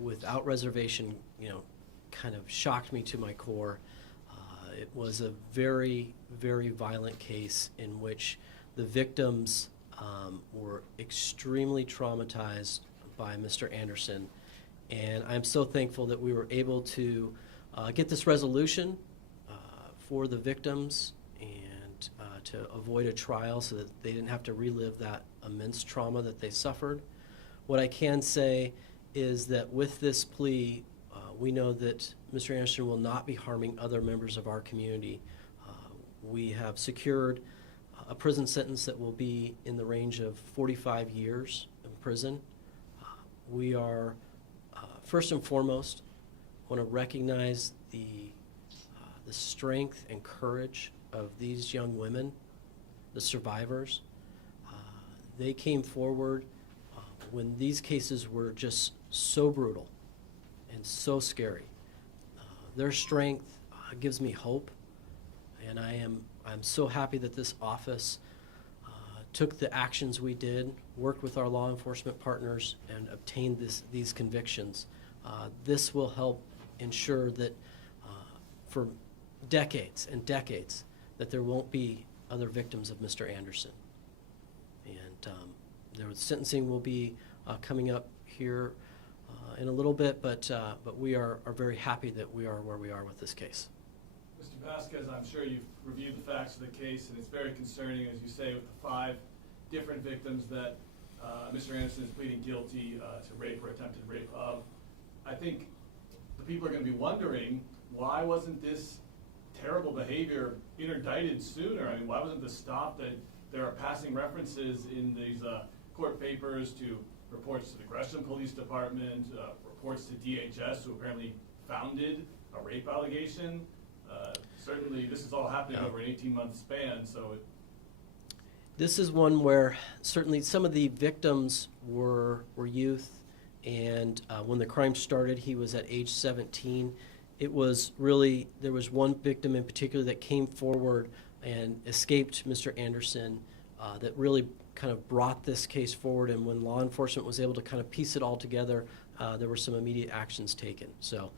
without reservation, kind of shocked me to my core. It was a very, very violent case in which the victims were extremely traumatized by Mr. Anderson. And I'm so thankful that we were able to get this resolution for the victims and to avoid a trial so that they didn't have to relive that immense trauma that they suffered. What I can say is that with this plea, we know that Mr. Anderson will not be harming other members of our community. We have secured a prison sentence that will be in the range of 45 years in prison. We are, first and foremost, want to recognize the strength and courage of these young women, the survivors. They came forward when these cases were just so brutal and so scary. Their strength gives me hope, and I'm so happy that this office took the actions we did, worked with our law enforcement partners, and obtained these convictions. This will help ensure that for decades and decades that there won't be other victims of Mr. Anderson. And their sentencing will be coming up here in a little bit, but we are very happy that we are where we are with this case. Mr. Vasquez, I'm sure you've reviewed the facts of the case, and it's very concerning, as you say, with the 5 different victims that Mr. Anderson is pleading guilty to rape or attempted rape of. I think the people are going to be wondering, why wasn't this terrible behavior interdicted sooner? I mean, why wasn't this stopped? There are passing references in these court papers to reports to the Gresham Police Department, reports to DHS, who apparently founded a rape allegation. Certainly, this is all happening over an 18-month span, so this is one where certainly some of the victims were youth, and when the crime started, he was at age 17. It was really, there was one victim in particular that came forward and escaped Mr. Anderson that really kind of brought this case forward, and when law enforcement was able to kind of piece it all together, there were some immediate actions taken. So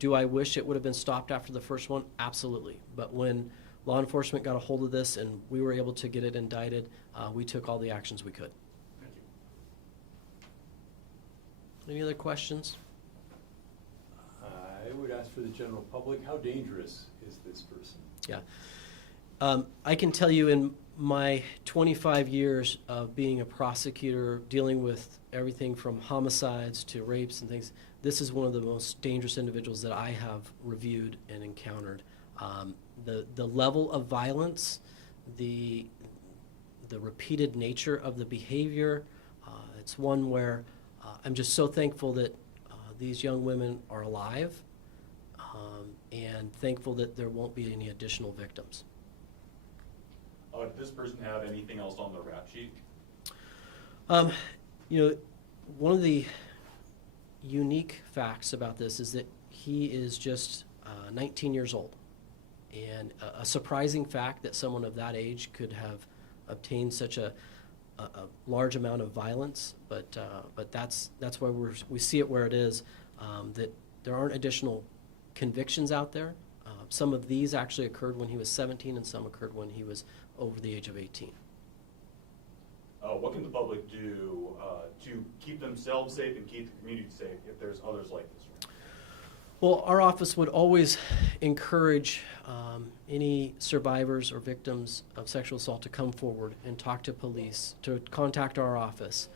do I wish it would have been stopped after the first one? Absolutely. But when law enforcement got a hold of this and we were able to get it indicted, we took all the actions we could. Thank you. Any other questions? I would ask for the general public, how dangerous is this person? Yeah. I can tell you in my 25 years of being a prosecutor, dealing with everything from homicides to rapes and things, this is one of the most dangerous individuals that I have reviewed and encountered. The level of violence, the repeated nature of the behavior, it's one where I'm just so thankful that these young women are alive, and thankful that there won't be any additional victims. Did this person have anything else on the rap sheet? One of the unique facts about this is that he is just 19 years old. And a surprising fact that someone of that age could have obtained such a large amount of violence, but that's why we see it where it is, that there aren't additional convictions out there. Some of these actually occurred when he was 17 and some occurred when he was over the age of 18. What can the public do to keep themselves safe and keep the community safe if there's others like this one? Well, our office would always encourage any survivors or victims of sexual assault to come forward and talk to police, to contact our office.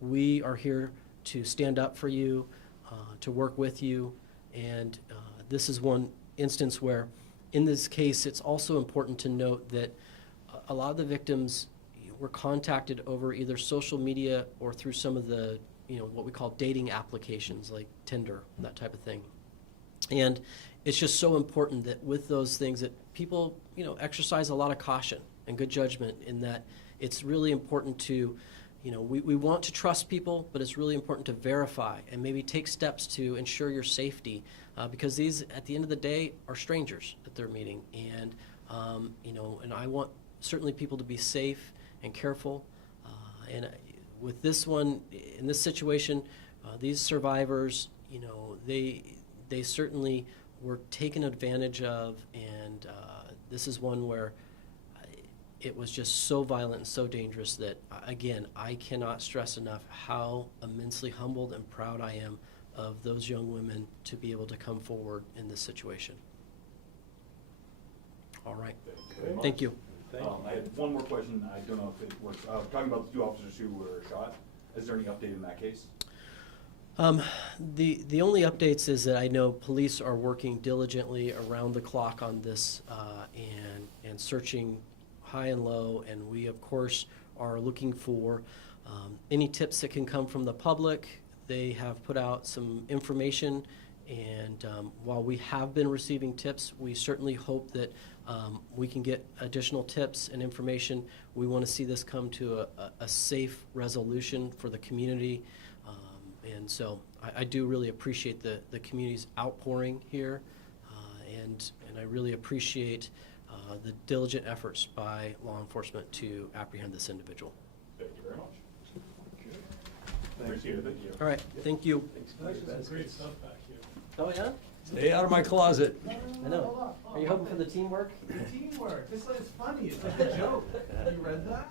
We are here to stand up for you, to work with you, and this is one instance where, in this case, it's also important to note that a lot of the victims were contacted over either social media or through some of the, what we call dating applications like Tinder, that type of thing. And it's just so important that with those things that people, exercise a lot of caution and good judgment, in that it's really important to, we want to trust people, but it's really important to verify and maybe take steps to ensure your safety, because these, at the end of the day, are strangers that they're meeting. And, and I want certainly people to be safe and careful. And with this one, in this situation, These survivors, you know, they certainly were taken advantage of, and this is one where it was just so violent and so dangerous that, again, I cannot stress enough how immensely humbled and proud I am of those young women to be able to come forward in this situation. All right. very much. Thank you. I had one more question. I don't know if it works. Talking about the two officers who were shot, is there any update in that case? The only updates is that I know police are working diligently around the clock on this and searching high and low, and we of course are looking for any tips that can come from the public. They have put out some information, and while we have been receiving tips, we certainly hope that we can get additional tips and information. We want to see this come to a safe resolution for the community. And so I do really appreciate the community's outpouring here, and I really appreciate the diligent efforts by law enforcement to apprehend this individual. Thank you very much. Appreciate it. Thank you. All right, thank you. Some great stuff back here. Oh, yeah? Stay out of my closet. I know. Are you hoping for the teamwork? Teamwork. It's funny. It's like a joke. You read that?